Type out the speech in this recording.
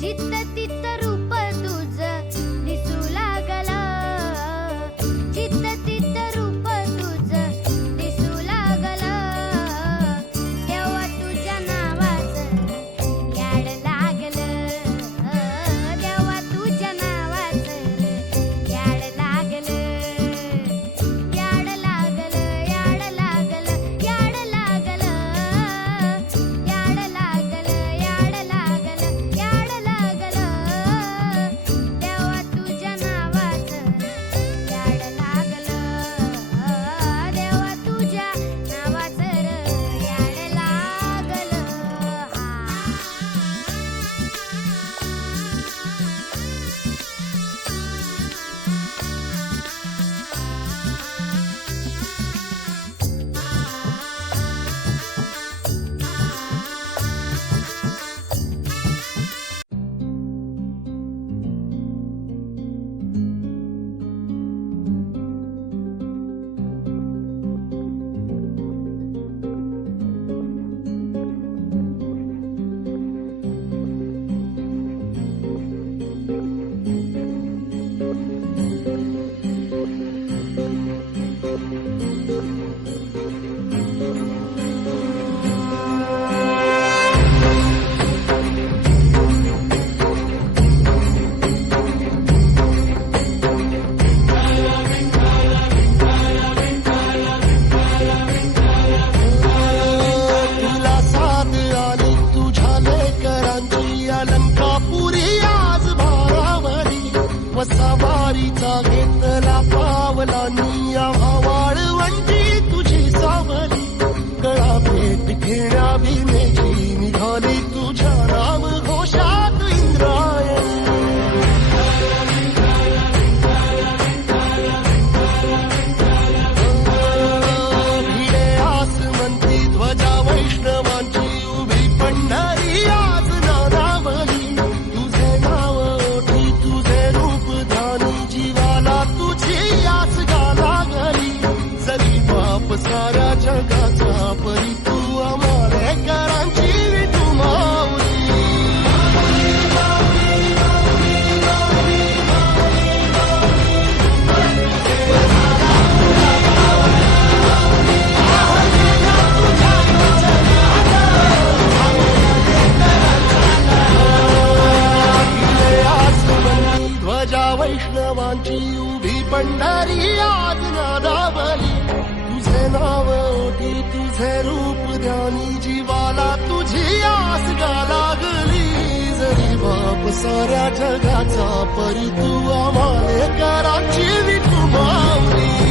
जित तित रूप तुझं दिसू लागला, जित तित रूप तुझं दिसू लागला, तेव्हा तुझ्या नावाचं याड लागलं, तेव्हा तुझ्या नावाचं याड लागलं, याड लागलं, याड लागलं, याड लागलं, याड लागलं, याड लागलं, याड लागलं, तेव्हा तुझ्या नावाचं याड लागलं, तेव्हा तुझ्या नावाचं याड लागलं. तुला साथ आली तुझ्या लेकरांची अलंकापुरी आज भारावरी, वसावारीचा घेतला पावलांनी आम्हा वाळवंटी तुझी सावली, गळा भेट घेण्या भीमेची निघाली तुझ्या नाम घोषात इंद्रायणी. भिडे आसमंती ध्वजा वैष्णवांची उभी पंढरी आज नादावली, तुझे नाव ओठी तुझे रूप ध्यानी जीवाला तुझी आस गा लागली, जरी बाप साऱ्या जगाचा परी तू आम्हालेकरांची विठू माऊली. ध्वजा वैष्णवांची उभी पंढरी आज नादावली, तुझे नाव ओठी तुझे रूप ध्यानी जीवाला तुझी आस गा लागली, जरी बाप साऱ्या जगाचा परी तू आम्हालेकरांची विठू माऊली.